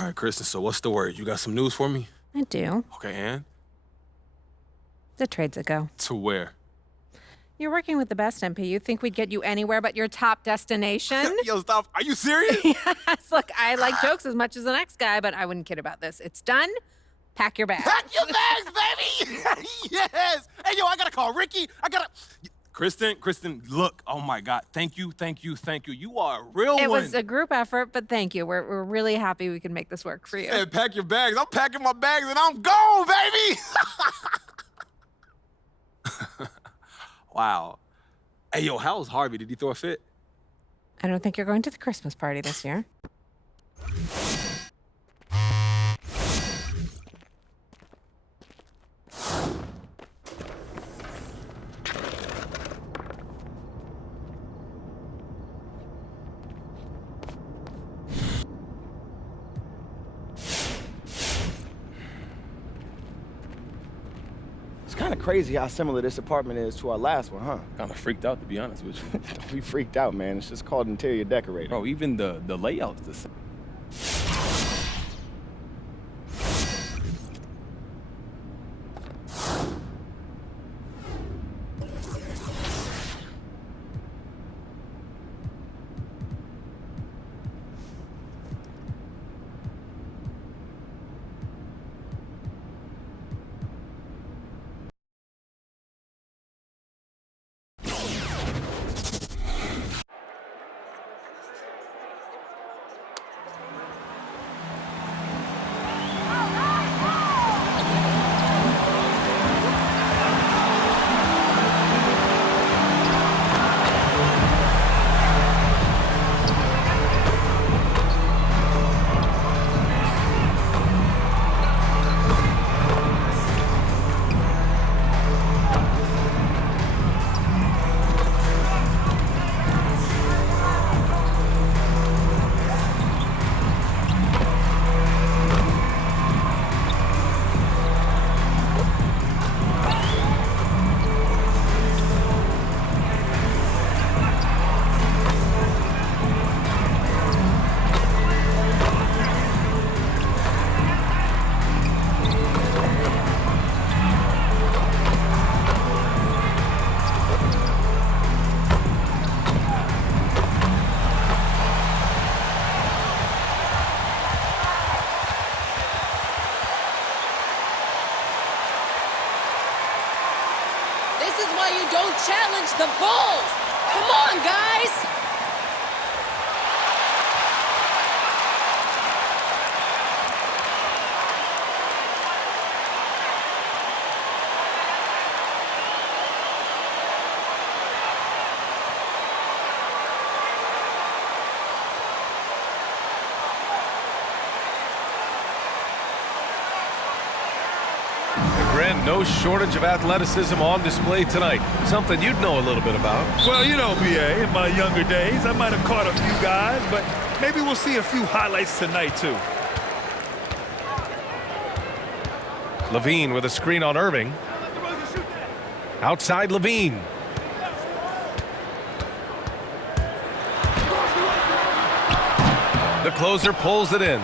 All right, Kristen, so what's the word? You got some news for me? I do. Okay, and? The trade's a go. To where? You're working with the best, MP. You think we'd get you anywhere but your top destination? Yo, stop. Are you serious? Yes. Look, I like jokes as much as the next guy, but I wouldn't kid about this. It's done. Pack your bags. Pack your bags, baby! Yes! Hey, yo, I gotta call Ricky. Kristen, look. Oh, my God. Thank you. You are a real one. It was a group effort, but thank you. We're really happy we can make this work for you. Hey, pack your bags. I'm packing my bags and I'm gone, baby! Wow. Hey, yo, how was Harvey? Did he throw a fit? I don't think you're going to the Christmas party this year. It's kind of crazy how similar this apartment is to our last one, huh? Kind of freaked out, to be honest with you. We freaked out, man. It's just called interior decorating. Bro, even the layout's the same. This is why you don't challenge the Bulls! Come on, guys! Grant, no shortage of athleticism on display tonight. Something you'd know a little bit about. Well, you know, B.A., in my younger days, I might have caught a few guys, but maybe we'll see a few highlights tonight, too. Levine with a screen on Irving. Outside Levine. The closer pulls it in.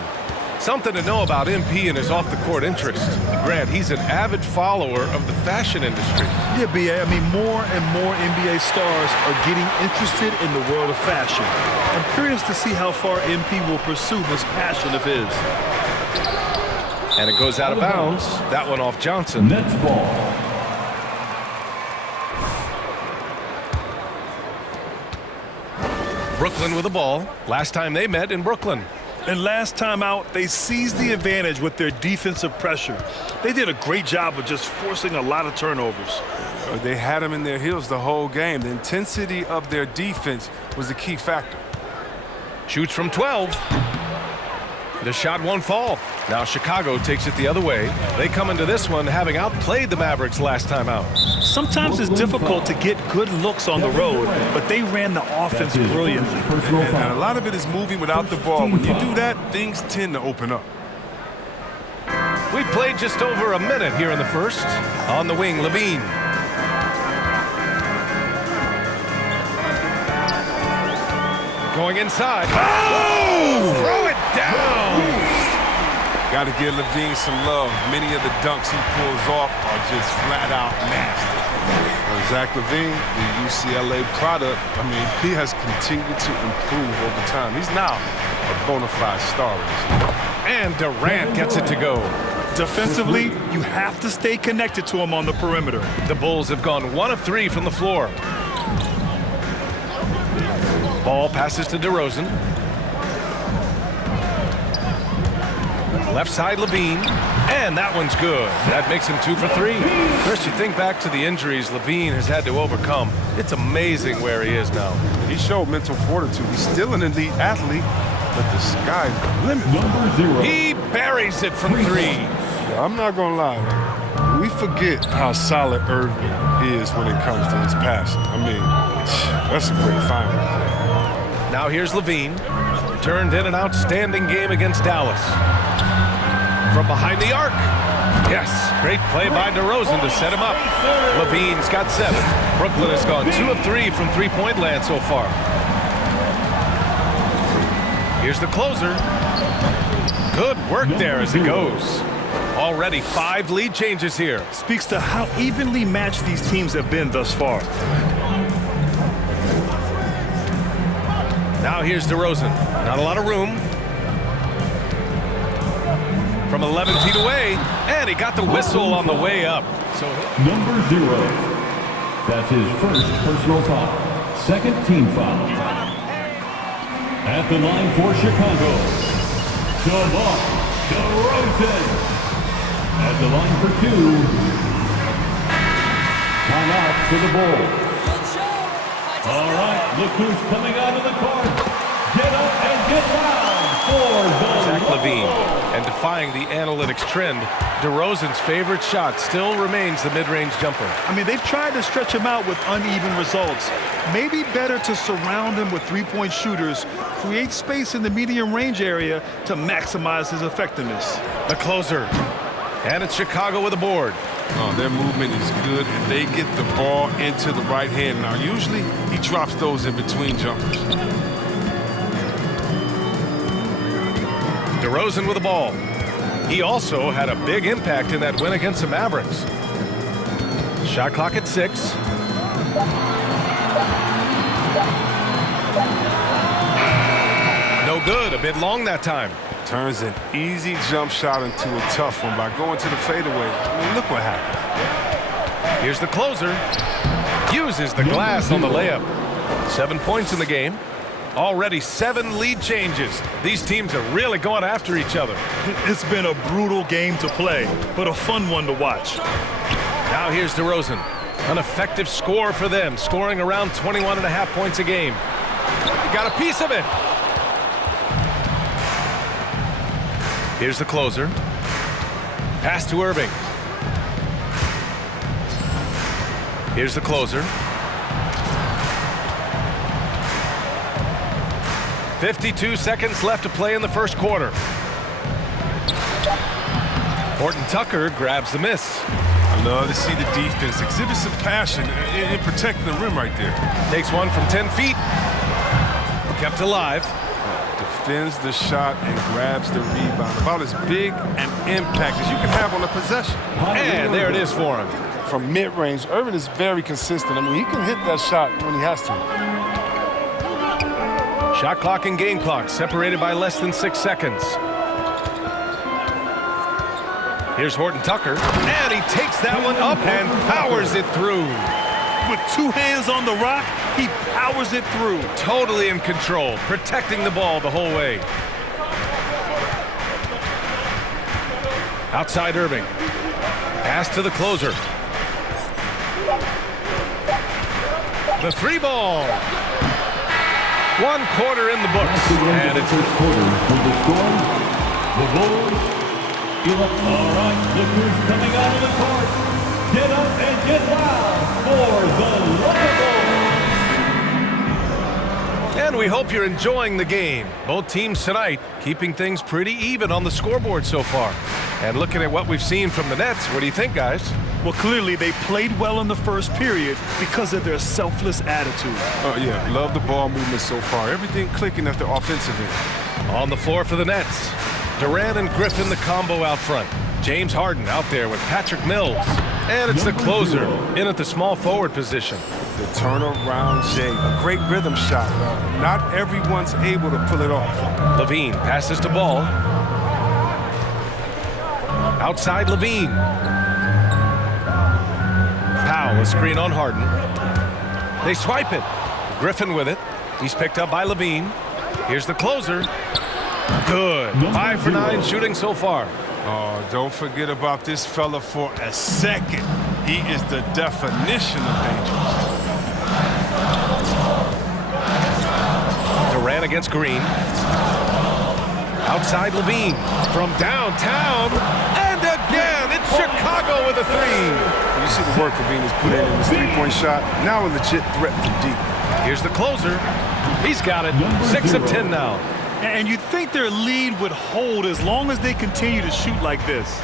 Something to know about MP and his off-the-court interest. Grant, he's an avid follower of the fashion industry. Yeah, B.A., I mean, more and more NBA stars are getting interested in the world of fashion. I'm curious to see how far MP will pursue this passion of his. And it goes out of bounds. That one off Johnson. Nets ball. Brooklyn with the ball. Last time they met in Brooklyn. And last time out, they seized the advantage with their defensive pressure. They did a great job of just forcing a lot of turnovers. They had them in their heels the whole game. The intensity of their defense was the key factor. Shoots from 12. The shot won't fall. Now Chicago takes it the other way. They come into this one having outplayed the Mavericks last time out. Sometimes it's difficult to get good looks on the road, but they ran the offense brilliantly. And a lot of it is moving without the ball. When you do that, things tend to open up. We've played just over a minute here in the first. On the wing, Levine. Going inside. Oh! Throw it down! Got to give Levine some love. Many of the dunks he pulls off are just flat out nasty. Zach LaVine, the UCLA product, I mean, he has continued to improve over time. He's now a bona fide star. And Durant gets it to go. Defensively, you have to stay connected to him on the perimeter. The Bulls have gone 1 of 3 from the floor. Ball passes to DeRozan. Left side, Levine. And that one's good. That makes him 2 for 3. Chris, you think back to the injuries Levine has had to overcome. It's amazing where he is now. He showed mental fortitude. He's still an elite athlete, but the sky's the limit. Number 0. He buries it from 3. Yeah, I'm not going to lie, man. We forget how solid Irving is when it comes to his passing. I mean, that's a great find right there. Now here's Levine. Turned in an outstanding game against Dallas. From behind the arc. Yes, great play by DeRozan to set him up. Levine's got 7. Brooklyn has gone 2 of 3 from three-point land so far. Here's the closer. Good work there as it goes. Already 5 lead changes here. Speaks to how evenly matched these teams have been thus far. Now here's DeRozan. Not a lot of room. From 11 feet away, and he got the whistle on the way up. So number 0. That's his first personal foul. Second team foul. At the line for Chicago, DeMar DeRozan. At the line for 2. Timeout for the Bulls. All right, look who's coming out of the court. Get up and get down for the Zach LaVine. And defying the analytics trend, DeRozan's favorite shot still remains the mid-range jumper. I mean, they've tried to stretch him out with uneven results. Maybe better to surround him with three-point shooters, create space in the medium range area to maximize his effectiveness. The closer. And it's Chicago with a board. Oh, their movement is good, and they get the ball into the right hand. Now, usually he drops those in between jumpers. DeRozan with the ball. He also had a big impact in that win against the Mavericks. Shot clock at 6. No good, a bit long that time. Turns an easy jump shot into a tough one by going to the fadeaway. I mean, look what happened. Here's the closer. Uses the glass on the layup. 7 points in the game. Already 7 lead changes. These teams are really going after each other. It's been a brutal game to play, but a fun one to watch. Now here's DeRozan. An effective score for them, scoring around 21.5 points a game. Got a piece of it. Here's the closer. Pass to Irving. Here's the closer. 52 seconds left to play in the first quarter. Horton Tucker grabs the miss. I love to see the defense exhibit some passion in protecting the rim right there. Takes one from 10 feet. Kept alive. Defends the shot and grabs the rebound. About as big an impact as you can have on a possession. And there it is for him. From mid-range, Irving is very consistent. I mean, he can hit that shot when he has to. Shot clock and game clock separated by less than 6 seconds. Here's Horton Tucker, and he takes that one up and powers it through. With 2 hands on the rock, he powers it through. Totally in control, protecting the ball the whole way. Outside Irving. Pass to the closer. The 3 ball. 1 quarter in the books. And it's first quarter with the score. The Bulls. All right, look who's coming out of the court. Get up and get loud for the Bulls. And we hope you're enjoying the game. Both teams tonight keeping things pretty even on the scoreboard so far. And looking at what we've seen from the Nets, what do you think, guys? Well, clearly they played well in the first period because of their selfless attitude. Oh, yeah, love the ball movement so far. Everything clicking at the offensive end. On the floor for the Nets. Durant and Griffin, the combo out front. James Harden out there with Patrick Mills. And it's the closer in at the small forward position. The turnaround J, a great rhythm shot. Not everyone's able to pull it off. Levine passes to Ball. Outside Levine. Powell, a screen on Harden. They swipe it. Griffin with it. He's picked up by Levine. Here's the closer. Good. 5 for 9 shooting so far. Oh, don't forget about this fella for a second. He is the definition of dangerous. Durant against Green. Outside Levine. From downtown. And again, it's Chicago with a 3. You see the work Levine has put in this three-point shot. Now a legit threat from deep. Here's the closer. He's got it. 6 of 10 now. And you'd think their lead would hold as long as they continue to shoot like this.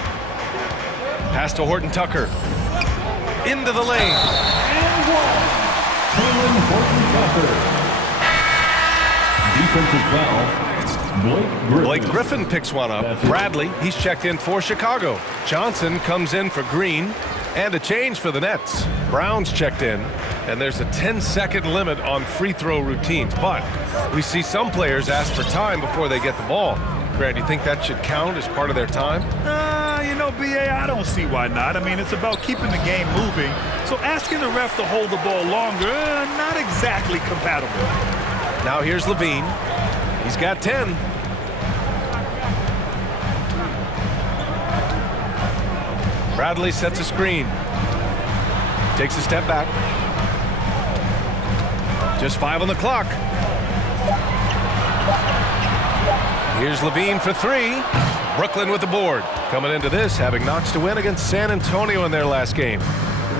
Pass to Horton Tucker. Into the lane. And one. Taylor Horton Tucker. Defensive foul. Blake Griffin picks one up. Bradley, he's checked in for Chicago. Johnson comes in for Green. And a change for the Nets. Brown's checked in. And there's a 10-second limit on free throw routines. But we see some players ask for time before they get the ball. Grant, do you think that should count as part of their time? You know, B.A., I don't see why not. I mean, it's about keeping the game moving. So asking the ref to hold the ball longer, not exactly compatible. Now here's Levine. He's got 10. Bradley sets a screen. Takes a step back. Just 5 on the clock. Here's Levine for 3. Brooklyn with the board. Coming into this, having notched a win against San Antonio in their last game.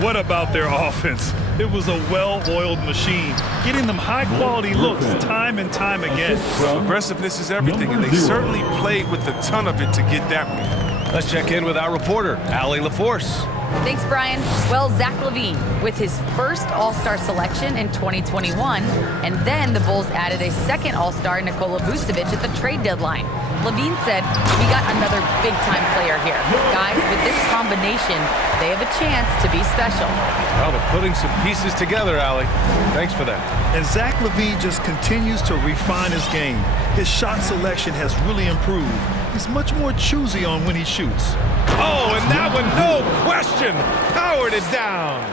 What about their offense? It was a well-oiled machine, getting them high-quality looks time and time again. Aggressiveness is everything, and they certainly played with a ton of it to get that win. Let's check in with our reporter, Allie LaForce. Thanks, Brian. Well, Zach LaVine with his first All-Star selection in 2021, and then the Bulls added a second All-Star, Nikola Vucevic, at the trade deadline. LaVine said, "We got another big-time player here. Guys, with this combination, they have a chance to be special." Well, they're putting some pieces together, Allie. Thanks for that. And Zach LaVine just continues to refine his game. His shot selection has really improved. He's much more choosy on when he shoots. Oh, and that one, no question, powered it down.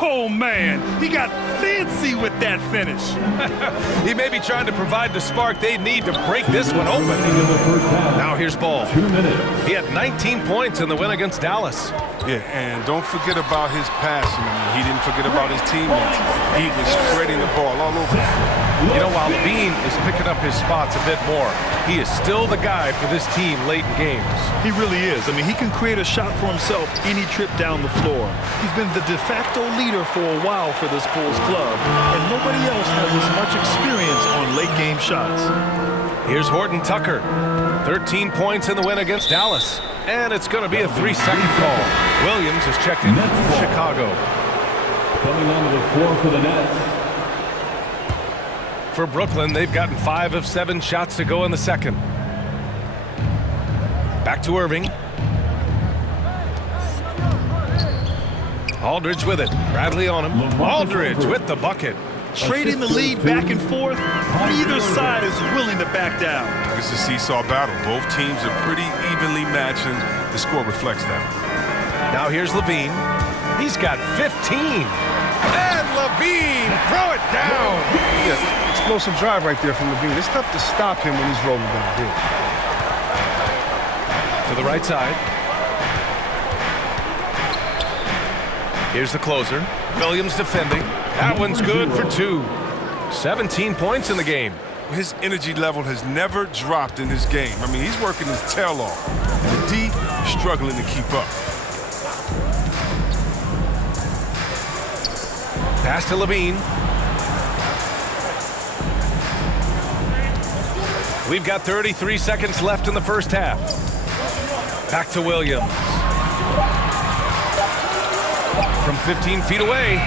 Oh, man, he got fancy with that finish. He may be trying to provide the spark they need to break this one open. Now here's Ball. 2 minutes. He had 19 points in the win against Dallas. Yeah, and don't forget about his passing. I mean, he didn't forget about his teammates. He was spreading the ball all over the floor. You know, while Levine is picking up his spots a bit more, he is still the guy for this team late in games. He really is. I mean, he can create a shot for himself any trip down the floor. He's been the de facto leader for a while for this Bulls club, and nobody else has as much experience on late game shots. Here's Horton Tucker. 13 points in the win against Dallas. And it's going to be a 3-second call. Williams has checked in from Chicago. Coming onto the floor for the Nets. For Brooklyn, they've gotten 5 of 7 shots to go in the second. Back to Irving. Aldridge with it. Bradley on him. Aldridge with the bucket. Trading the lead back and forth, neither side is willing to back down. It's a seesaw battle. Both teams are pretty evenly matched, and the score reflects that. Now here's Levine. He's got 15. And Levine, throw it down. Yeah, explosive drive right there from Levine. It's tough to stop him when he's rolling downhill. To the right side. Here's the closer. Williams defending. That one's good for 2. 17 points in the game. His energy level has never dropped in this game. I mean, he's working his tail off. And the D is struggling to keep up. Pass to Levine. We've got 33 seconds left in the first half. Back to Williams. From 15 feet away.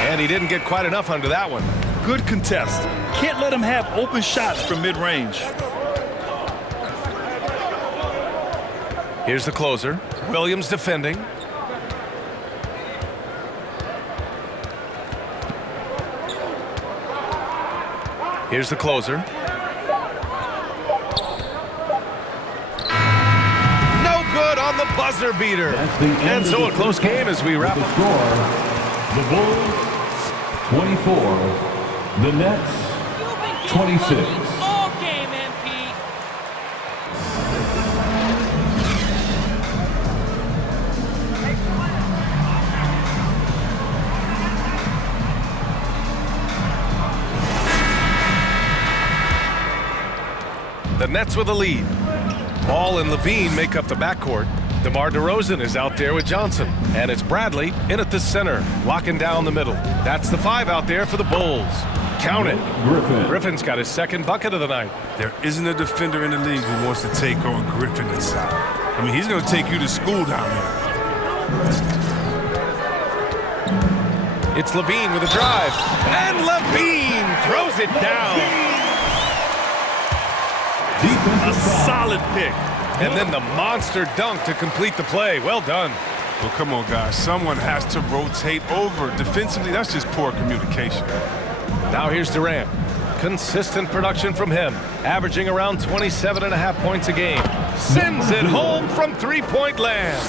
And he didn't get quite enough under that one. Good contest. Can't let him have open shots from mid-range. Here's the closer. Williams defending. Here's the closer. No good on the buzzer beater. And so a close game as we wrap up. Score, the Bulls 24, the Nets 26. All game, MP. The Nets with a lead. Ball and Levine make up the backcourt. DeMar DeRozan is out there with Johnson. And it's Bradley in at the center, locking down the middle. That's the 5 out there for the Bulls. Count it. Griffin's got his second bucket of the night. There isn't a defender in the league who wants to take on Griffin inside. I mean, he's going to take you to school down there. It's Levine with a drive. And Levine throws it down. A solid pick. And then the monster dunk to complete the play. Well done. Well, come on, guys. Someone has to rotate over. Defensively, that's just poor communication. Now here's Durant. Consistent production from him, averaging around 27.5 points a game. Sends it home from three-point land.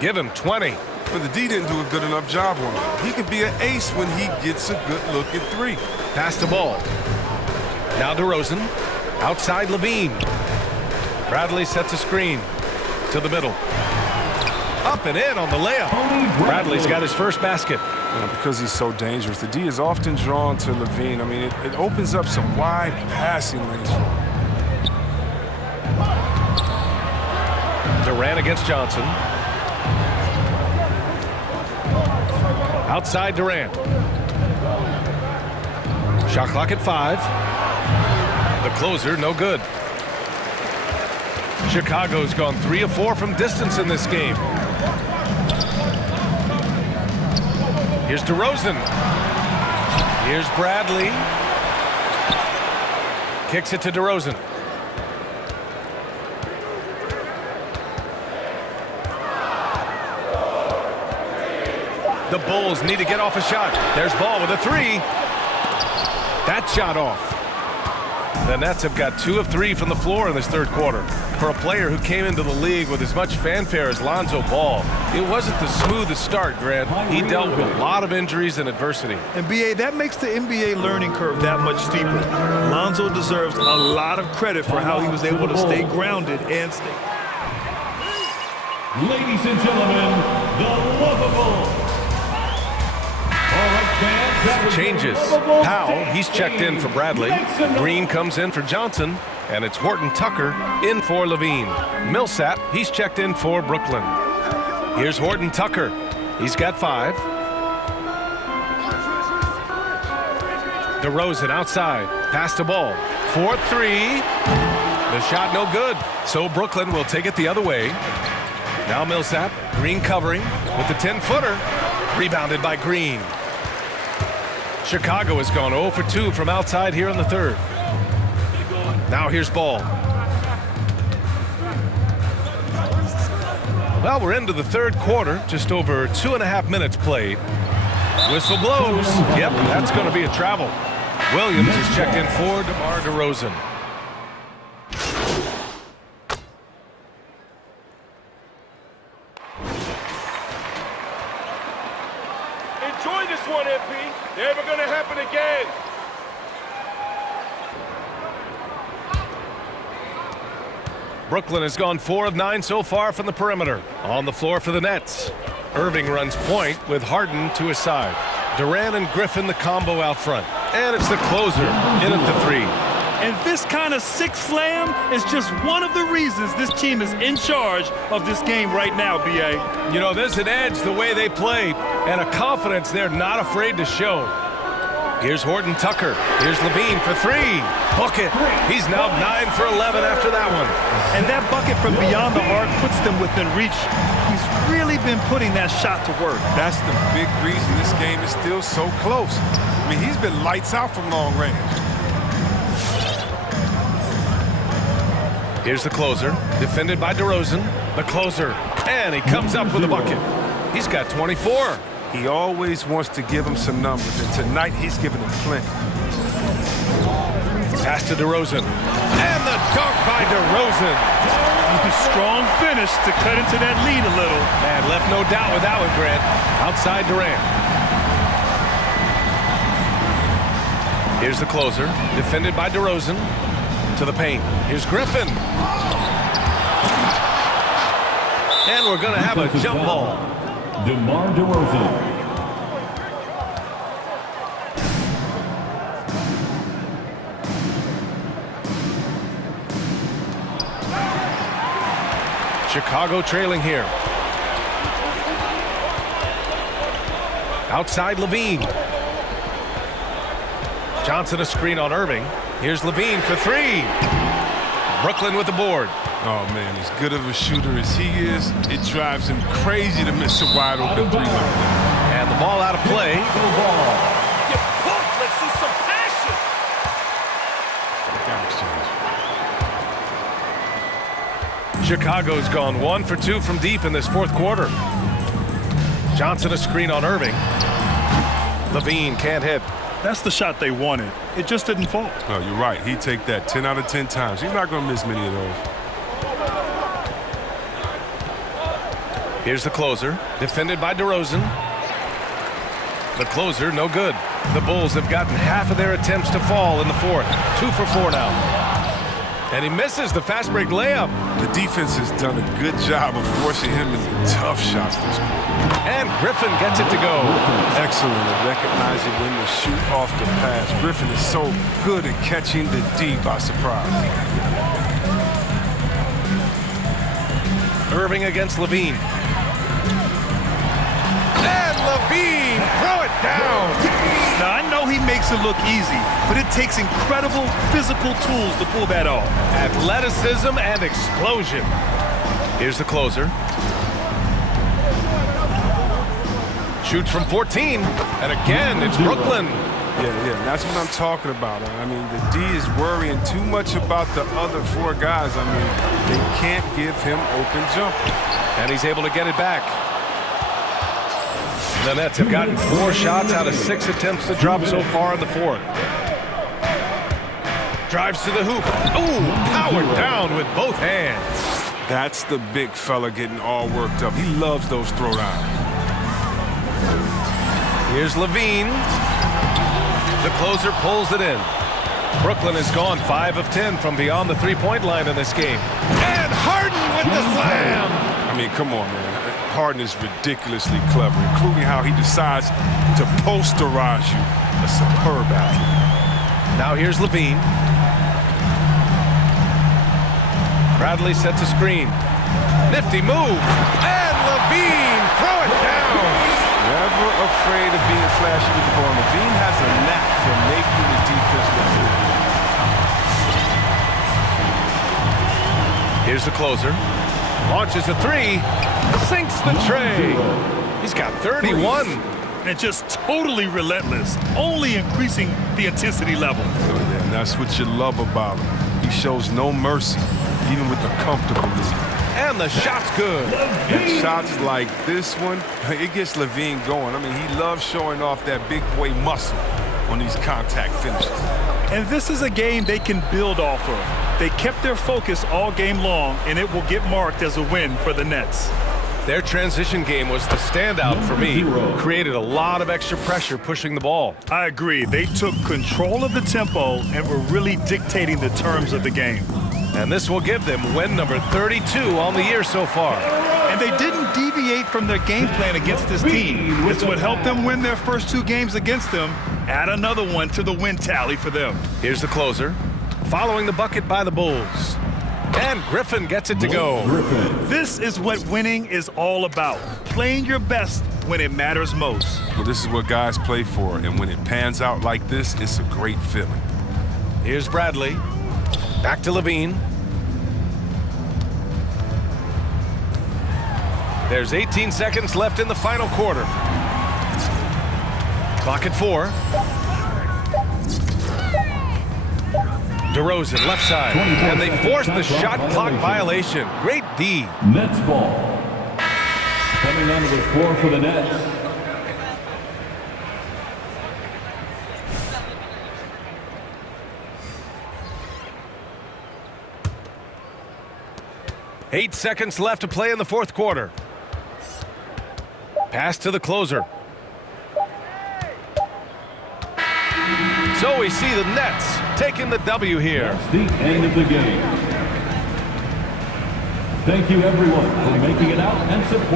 Give him 20. But the D didn't do a good enough job on him. He can be an ace when he gets a good look at 3. Pass the ball. Now DeRozan. Outside Levine. Bradley sets a screen to the middle. Up and in on the layup. Bradley's got his first basket. Because he's so dangerous, the D is often drawn to Levine. I mean, it opens up some wide passing lanes for him. Durant against Johnson. Outside Durant. Shot clock at 5. The closer, no good. Chicago's gone 3 of 4 from distance in this game. Here's DeRozan. Here's Bradley. Kicks it to DeRozan. The Bulls need to get off a shot. There's Ball with a 3. That shot off. The Nets have got 2 of 3 from the floor in this third quarter. For a player who came into the league with as much fanfare as Lonzo Ball, it wasn't the smoothest start, Grant. He dealt with a lot of injuries and adversity. And B.A., that makes the NBA learning curve that much steeper. Lonzo deserves a lot of credit for how he was able to stay grounded and stay. Ladies and gentlemen, the lovable. All right, fans. Changes. Powell, he's checked in for Bradley. Green comes in for Johnson. And it's Horton Tucker in for Levine. Millsap, he's checked in for Brooklyn. Here's Horton Tucker. He's got 5. DeRozan outside. Pass the ball. 4-3. The shot no good. So Brooklyn will take it the other way. Now Millsap. Green covering with the 10-footer. Rebounded by Green. Chicago has gone 0 for 2 from outside here in the third. Now here's Ball. Well, we're into the third quarter, just over 2.5 minutes played. Whistle blows. Yep, that's going to be a travel. Williams is checked in for DeMar DeRozan. Enjoy this one, MP. Never going to happen again. Brooklyn has gone 4 of 9 so far from the perimeter. On the floor for the Nets. Irving runs point with Harden to his side. Durant and Griffin the combo out front. And it's the closer in at the 3. And this kind of sick slam is just one of the reasons this team is in charge of this game right now, B.A. You know, there's an edge the way they play and a confidence they're not afraid to show. Here's Horton Tucker. Here's Levine for 3. Bucket. He's now 9 for 11 after that one. And that bucket from beyond the arc puts them within reach. He's really been putting that shot to work. That's the big reason this game is still so close. I mean, he's been lights out from long range. Here's the closer, defended by DeRozan. The closer, and he comes up with a bucket. He's got 24. He always wants to give him some numbers, and tonight he's giving him plenty. Pass to DeRozan. And the dunk by DeRozan. Strong finish to cut into that lead a little. Man, left no doubt with that one, Grant. Outside Durant. Here's the closer, defended by DeRozan. To the paint. Here's Griffin. And we're going to have a jump ball. DeMar DeRozan. Chicago trailing here. Outside Levine. Johnson a screen on Irving. Here's Levine for three. Brooklyn with the board. Oh, man, as good of a shooter as he is, it drives him crazy to miss a wide open three like that. And the ball out of play. Get pumped. Let's see some passion. Got exchange. Chicago's gone 1 for 2 from deep in this fourth quarter. Johnson a screen on Irving. Levine can't hit. That's the shot they wanted. It just didn't fall. Oh, you're right. He'd take that 10 out of 10 times. He's not going to miss many of those. Here's the closer, defended by DeRozan. The closer, no good. The Bulls have gotten half of their attempts to fall in the fourth. 2 for 4 now. And he misses the fast break layup. The defense has done a good job of forcing him into tough shots this quarter. And Griffin gets it to go. Excellent at recognizing when to shoot off the pass. Griffin is so good at catching the D by surprise. Irving against Levine. And Levine, throw it down. Now, I know he makes it look easy, but it takes incredible physical tools to pull that off. Athleticism and explosion. Here's the closer. Shoots from 14, and again, it's Brooklyn. Yeah, that's what I'm talking about. I mean, the D is worrying too much about the other 4 guys. I mean, they can't give him open jumper. And he's able to get it back. The Nets have gotten 4 shots out of 6 attempts to drop so far in the fourth. Drives to the hoop. Ooh, powered down with both hands. That's the big fella getting all worked up. He loves those throwdowns. Here's Levine. The closer pulls it in. Brooklyn has gone 5 of 10 from beyond the three-point line in this game. And Harden with the slam. I mean, come on, man. Harden is ridiculously clever, including how he decides to posterize you. A superb athlete. Now here's Levine. Bradley sets a screen. Nifty move. And Levine, throw it down. Never afraid of being flashy with the ball. Levine has a knack for making the defense look. Here's the closer. Launches a three. Sinks the tray. He's got 31. And just totally relentless, only increasing the intensity level. Oh, yeah, and that's what you love about him. He shows no mercy, even with the comfortable lead. And the shot's good. And shots like this one, it gets Levine going. I mean, he loves showing off that big boy muscle on these contact finishes. And this is a game they can build off of. They kept their focus all game long, and it will get marked as a win for the Nets. Their transition game was the standout for me. Created a lot of extra pressure pushing the ball. I agree. They took control of the tempo and were really dictating the terms of the game. And this will give them win number 32 on the year so far. And they didn't deviate from their game plan against this team. It's what helped them win their first 2 games against them. Add another one to the win tally for them. Here's the closer. Following the bucket by the Bulls. And Griffin gets it to go. This is what winning is all about. Playing your best when it matters most. Well, this is what guys play for, and when it pans out like this, it's a great feeling. Here's Bradley. Back to Levine. There's 18 seconds left in the final quarter. Clock at 4. DeRozan, left side. And they forced the shot clock violation. Great D. Nets ball. Coming onto the floor for the Nets. Eight seconds left to play in the fourth quarter. Pass to the closer. So we see the Nets taking the W here. That's the end of the game. Thank you, everyone, for making it out and supporting.